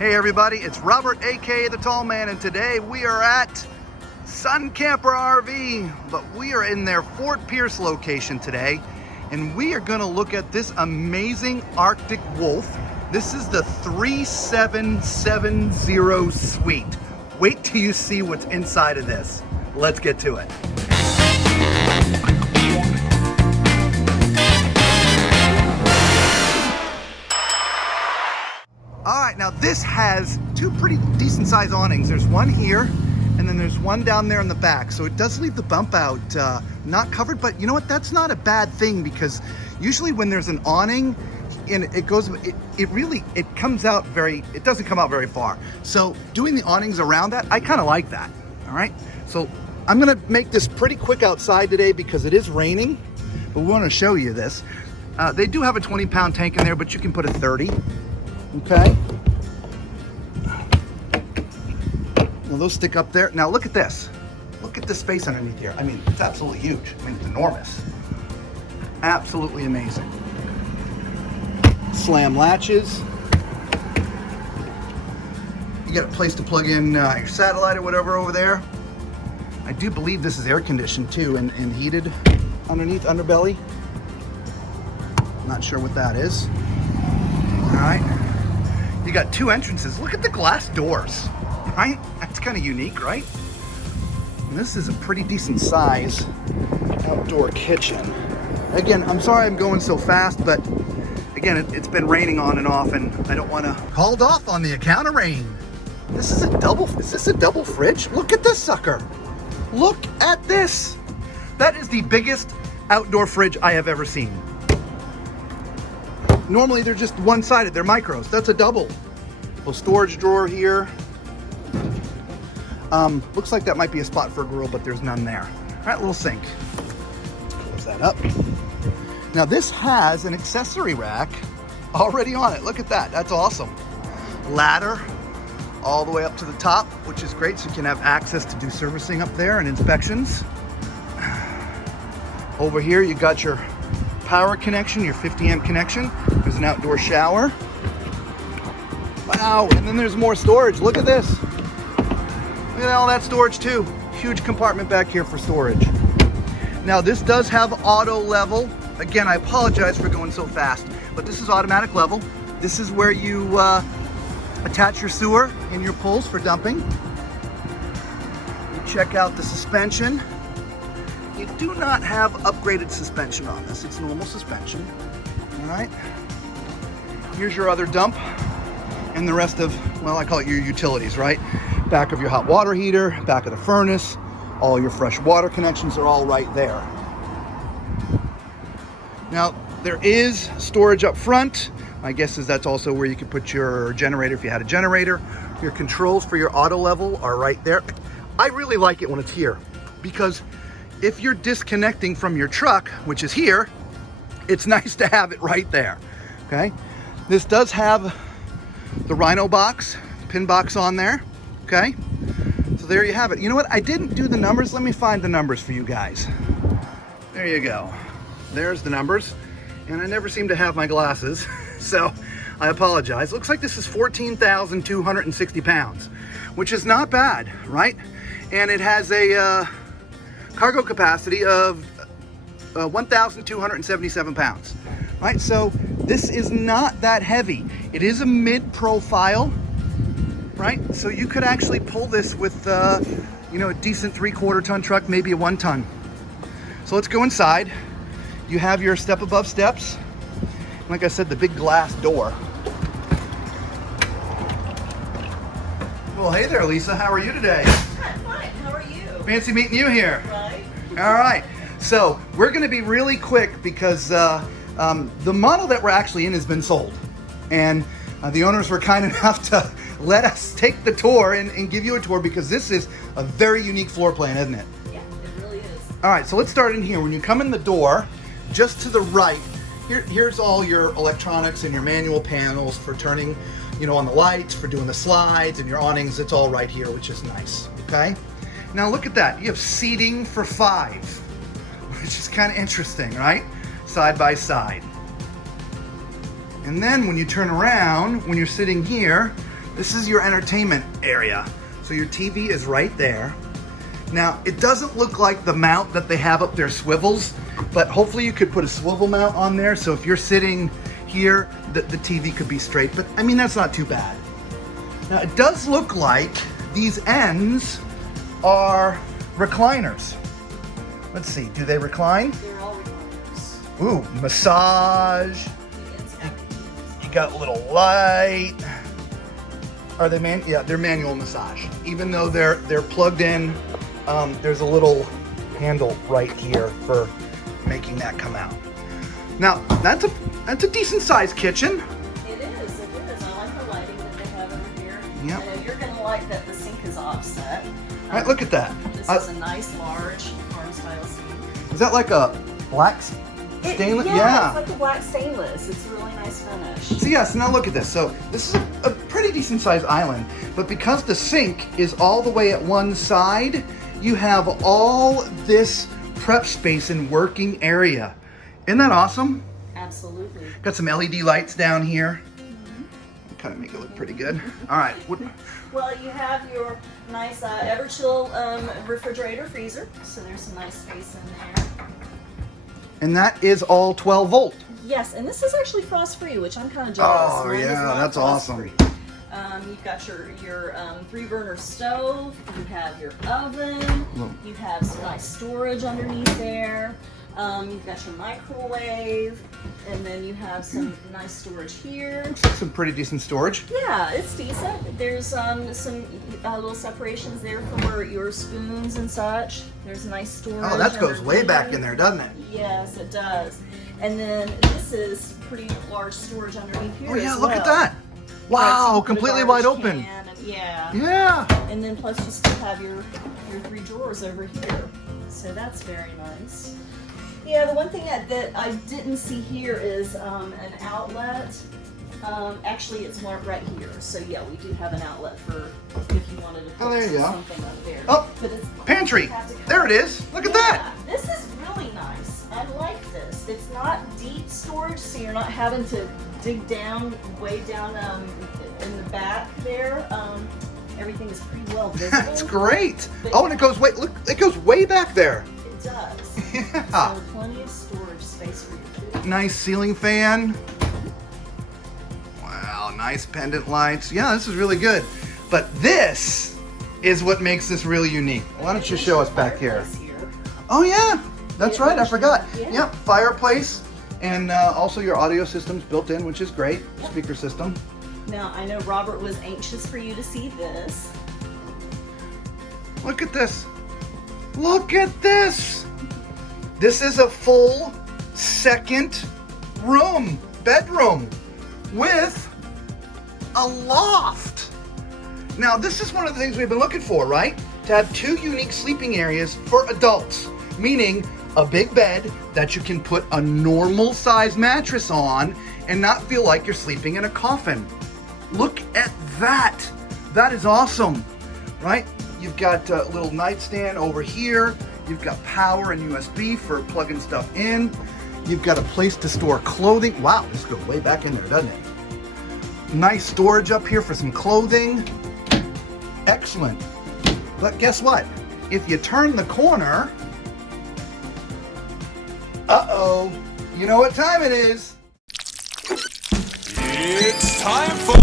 Hey everybody, it's Robert, aka the Tall Man, and today we are at Sun Camper RV, but we are in their Fort Pierce location today, and we are gonna look at this amazing Arctic Wolf. This is the 3770 Suite. Wait till you see what's inside of this. Let's get to it. All right, now this has two pretty decent sized awnings. There's one here, and then there's one down there in the back. So it does leave the bump out not covered, but you know what? That's not a bad thing, because usually when there's an awning, and it comes out it doesn't come out very far. So doing the awnings around that, I kind of like that. All right, so I'm gonna make this pretty quick outside today because it is raining, but we want to show you this. They do have a 20-pound tank in there, but you can put a 30. Okay. Now those stick up there. Now look at this. Look at the space underneath here. I mean, it's absolutely huge. I mean, it's enormous. Absolutely amazing. Slam latches. You got a place to plug in your satellite or whatever over there. I do believe this is air conditioned too and heated underneath underbelly. Not sure what that is. All right. You got two entrances. Look at the glass doors, right? That's kind of unique, right? And this is a pretty decent size outdoor kitchen. Again, I'm sorry I'm going so fast, but again, it's been raining on and off, and I don't want to called off on the account of rain. Is this a double fridge? Look at this sucker. Look at this. That is the biggest outdoor fridge I have ever seen. Normally they're just one-sided, they're micros. That's a double. Little storage drawer here. Looks like that might be a spot for a grill, but there's none there. All right, little sink. Close that up. Now this has an accessory rack already on it. Look at that, that's awesome. Ladder all the way up to the top, which is great, so you can have access to do servicing up there and inspections. Over here you got your power connection, your 50 amp connection. There's an outdoor shower. Wow, and then there's more storage. Look at this. Look at all that storage too. Huge compartment back here for storage. Now this does have auto level. Again, I apologize for going so fast, but this is automatic level. This is where you attach your sewer and your pulls for dumping. You check out the suspension. You do not have upgraded suspension on this. It's normal suspension. All right. Here's your other dump and the rest of, well, I call it your utilities, right? Back of your hot water heater, back of the furnace, all your fresh water connections are all right there. Now, there is storage up front. My guess is that's also where you could put your generator if you had a generator. Your controls for your auto level are right there. I really like it when it's here, because if you're disconnecting from your truck, which is here, it's nice to have it right there, okay? This does have the Rhino box, pin box on there, okay? So there you have it. You know what? I didn't do the numbers. Let me find the numbers for you guys. There you go. There's the numbers. And I never seem to have my glasses, so I apologize. Looks like this is 14,260 pounds, which is not bad, right? And it has a cargo capacity of 1,277 pounds, right? So this is not that heavy. It is a mid-profile, right? So you could actually pull this with, a decent 3/4 ton truck, maybe a 1 ton. So let's go inside. You have your step above steps. Like I said, the big glass door. Well, hey there, Lisa. How are you today? I'm fine. How are you? Fancy meeting you here. Right. All right. So we're going to be really quick because the model that we're actually in has been sold. And the owners were kind enough to let us take the tour and give you a tour, because this is a very unique floor plan, isn't it? Yeah, it really is. All right, so let's start in here. When you come in the door, just to the right, here's all your electronics and your manual panels for turning, on the lights, for doing the slides and your awnings. It's all right here, which is nice, okay? Now look at that. You have seating for 5, which is kind of interesting, right? Side by side. And then when you turn around, when you're sitting here, This is your entertainment area. So your TV is right there. Now, it doesn't look like the mount that they have up there swivels, but hopefully you could put a swivel mount on there. So if you're sitting here, the TV could be straight, but I mean, that's not too bad. Now, it does look like these ends are recliners. Let's see, do they recline? They're all recliners. Ooh, massage. You got a little light. Are they yeah, they're manual massage. Even though they're plugged in, there's a little handle right here for making that come out. Now, that's a decent sized kitchen. It is. I like the lighting that they have over here. Yep. I know you're going to like that the sink is offset. All right, look at that. This is a nice, large farm-style sink. Is that like a black stainless? Yeah, it's like a black stainless. It's a really nice finish. So yes, now look at this. So this is a pretty decent sized island, but because the sink is all the way at one side, you have all this prep space and working area. Isn't that awesome? Absolutely. Got some LED lights down here. Kind of make it look pretty good. All right. Well, you have your nice Everchill refrigerator freezer, so there's some nice space in there. And that is all 12 volt. Yes, and this is actually frost-free, which I'm kind of jealous. Oh, Mine is yeah, not that's frost-free. awesome. You've got your 3-burner stove, you have your oven, you have some nice storage underneath there, you've got your microwave, and then you have some nice storage here. Some pretty decent storage. Yeah, it's decent. There's some little separations there for your spoons and such. There's nice storage. Oh, that goes way back in there, doesn't it? Yes, it does. And then this is pretty large storage underneath here. Oh yeah, as look well. at that. Right, so Wow, you put a completely garbage wide open. can and, yeah. Yeah. And then plus you still have your 3 drawers over here. So that's very nice. Yeah, the one thing that I didn't see here is an outlet. Actually, it's marked right here. So yeah, we do have an outlet for if you wanted to put there you go. something up there. Oh, but it's, pantry. There it is. Look at that. This is really nice. I like this. It's not deep storage, so you're not having to dig down, way down in the back there. Everything is pretty well visible. That's great. But Oh, and it goes it goes way back there. It does. Yeah. So plenty of storage space for your food. Nice ceiling fan. Wow, nice pendant lights. Yeah, this is really good. But this is what makes this really unique. Why don't you show us back here? Oh yeah, that's right. I forgot. Yeah. Yep, fireplace, and also your audio system's built in, which is great. Speaker system. Now, I know Robert was anxious for you to see this. Look at this. Look at this. This is a full second bedroom with a loft. Now, this is one of the things we've been looking for, right? To have 2 unique sleeping areas for adults, meaning a big bed that you can put a normal size mattress on and not feel like you're sleeping in a coffin. Look at that. That is awesome, right? You've got a little nightstand over here. You've got power and USB for plugging stuff in. You've got a place to store clothing. Wow, this goes way back in there, doesn't it? Nice storage up here for some clothing. Excellent. But guess what? If you turn the corner, uh-oh, you know what time it is. It's time for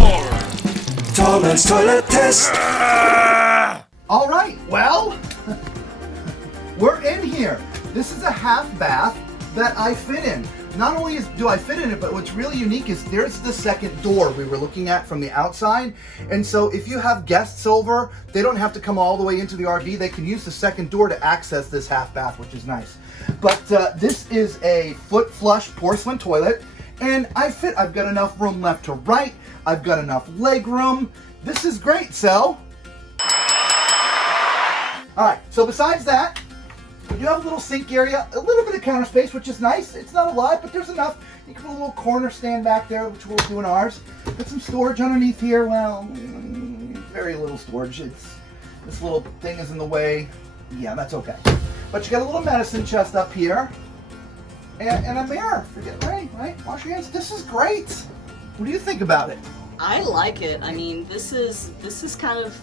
Tallman's Toilet Test. All right, well, we're in here. This is a half bath that I fit in. Not only do I fit in it, but what's really unique is there's the second door we were looking at from the outside. And so if you have guests over, they don't have to come all the way into the RV. They can use the second door to access this half bath, which is nice. But this is a foot flush porcelain toilet. And I've got enough room left to right. I've got enough leg room. This is great, so. All right, so besides that, we do have a little sink area, a little bit of counter space, which is nice. It's not a lot, but there's enough. You can put a little corner stand back there, which we'll do in ours. Got some storage underneath here. Well, very little storage. This little thing is in the way. Yeah, that's okay. But you got a little medicine chest up here. And a mirror for getting ready, right? Wash your hands. This is great. What do you think about it? I like it. I mean, this is kind of,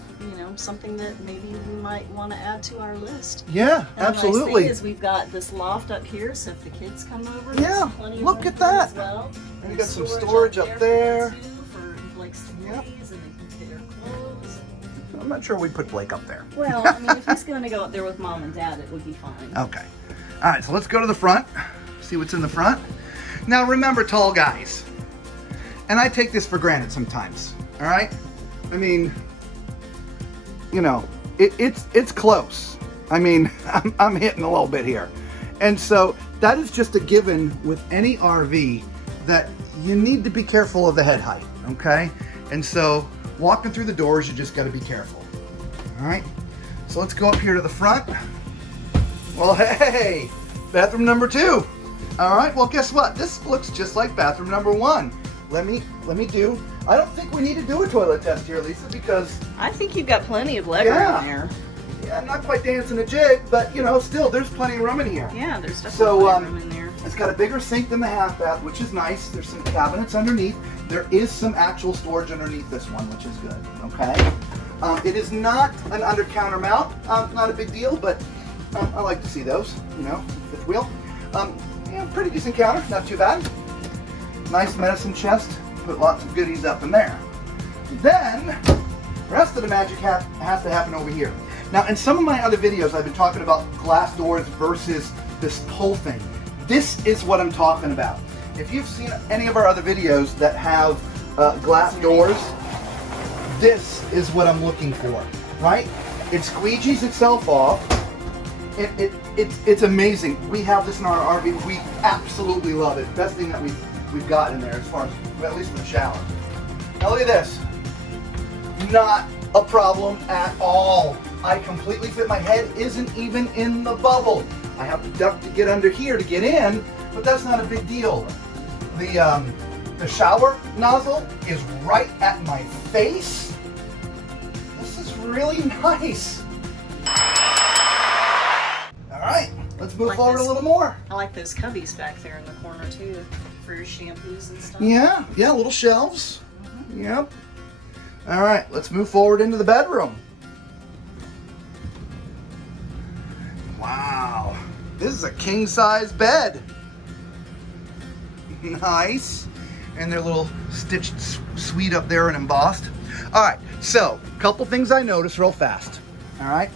something that maybe we might want to add to our list. Yeah, and absolutely. The nice thing is we've got this loft up here, so if the kids come over, Yeah, there's plenty of look room at for them that. as well. And you There's got some storage up there. For them too, for Blake's toys, and they can get their clothes. I'm not sure we put Blake up there. Well, I mean, if he's going to go up there with mom and dad, it would be fine. Okay. All right, so let's go to the front, see what's in the front. Now remember, tall guys, and I take this for granted sometimes, all right? I mean, it's close. I mean, I'm hitting a little bit here. And so that is just a given with any RV, that you need to be careful of the head height, okay? And so walking through the doors, you just gotta be careful, all right? So let's go up here to the front. Well, hey, bathroom number 2. All right, well, guess what? This looks just like bathroom number 1. Let me do, I don't think we need to do a toilet test here, Lisa, because I think you've got plenty of leg room there. yeah, I'm not quite dancing a jig, but still, there's plenty of room in here. Yeah, there's definitely leg room in there. It's got a bigger sink than the half bath, which is nice. There's some cabinets underneath. There is some actual storage underneath this one, which is good, okay? It is not an under counter mount, not a big deal, but I like to see those, fifth wheel. Pretty decent counter, not too bad. Nice medicine chest, put lots of goodies up in there. Then, the rest of the magic has to happen over here. Now, in some of my other videos, I've been talking about glass doors versus this pull thing. This is what I'm talking about. If you've seen any of our other videos that have glass doors, this is what I'm looking for, right? It squeegees itself off. It's amazing. We have this in our RV. We absolutely love it. Best thing that we've got in there, as far as, well, at least for the shower. Now look at this. Not a problem at all. I completely fit. My head isn't even in the bubble. I have to duck to get under here to get in, but that's not a big deal. The shower nozzle is right at my face. This is really nice. All right, let's move forward a little more. I like those cubbies back there in the corner too, for your shampoos and stuff. Yeah, little shelves. Yep. All right, let's move forward into the bedroom. Wow, this is a king-size bed. Nice. And their little stitched suite up there and embossed. All right, so a couple things I noticed real fast. All right,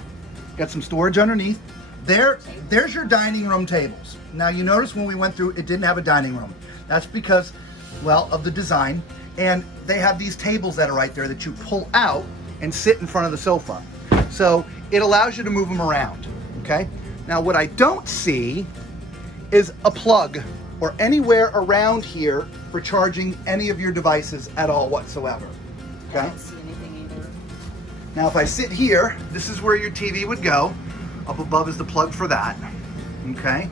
got some storage underneath. There's your dining room tables. Now you notice when we went through, it didn't have a dining room. That's because, well, of the design. And they have these tables that are right there that you pull out and sit in front of the sofa. So it allows you to move them around, okay? Now what I don't see is a plug or anywhere around here for charging any of your devices at all whatsoever, okay? I don't see anything either. Now if I sit here, this is where your TV would go. Up above is the plug for that, okay?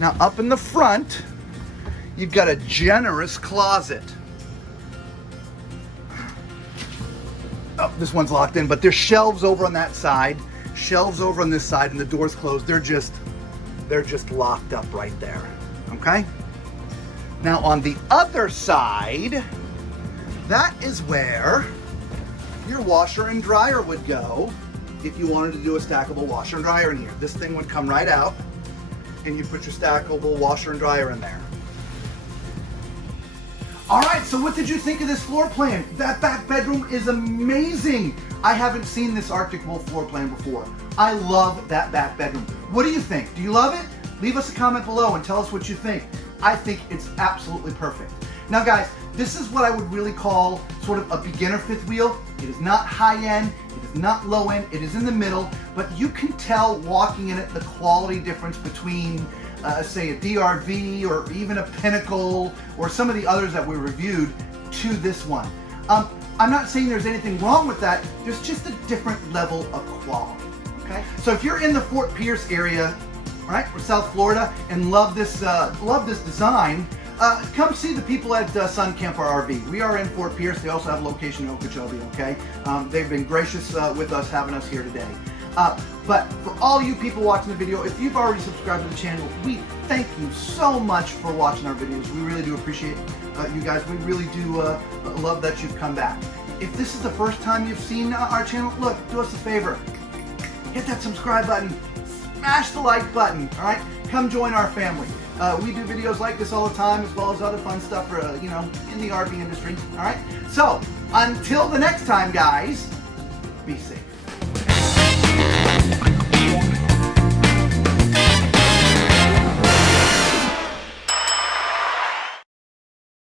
Now up in the front, you've got a generous closet. Oh, this one's locked in, but there's shelves over on that side, shelves over on this side, and the door's closed. They're just locked up right there, okay? Now on the other side, that is where your washer and dryer would go if you wanted to do a stackable washer and dryer in here. This thing would come right out, and you put your stackable washer and dryer in there. All right, so what did you think of this floor plan? That back bedroom is amazing. I haven't seen this Arctic Wolf floor plan before. I love that back bedroom. What do you think? Do you love it? Leave us a comment below and tell us what you think. I think it's absolutely perfect. Now guys, this is what I would really call sort of a beginner fifth wheel. It is not high end, it is not low end, it is in the middle, but you can tell walking in it the quality difference between say a DRV or even a Pinnacle or some of the others that we reviewed to this one. I'm not saying there's anything wrong with that, there's just a different level of quality, okay? So if you're in the Fort Pierce area, right, or South Florida, and love this design, come see the people at Sun Camper RV. We are in Fort Pierce. They also have a location in Okeechobee, okay? They've been gracious with us, having us here today. But for all you people watching the video, if you've already subscribed to the channel, we thank you so much for watching our videos. We really do appreciate you guys. We really do love that you've come back. If this is the first time you've seen our channel, look, do us a favor. Hit that subscribe button. Smash the like button, all right? Come join our family. We do videos like this all the time, as well as other fun stuff for, you know, in the RV industry, all right? So, until the next time, guys, be safe.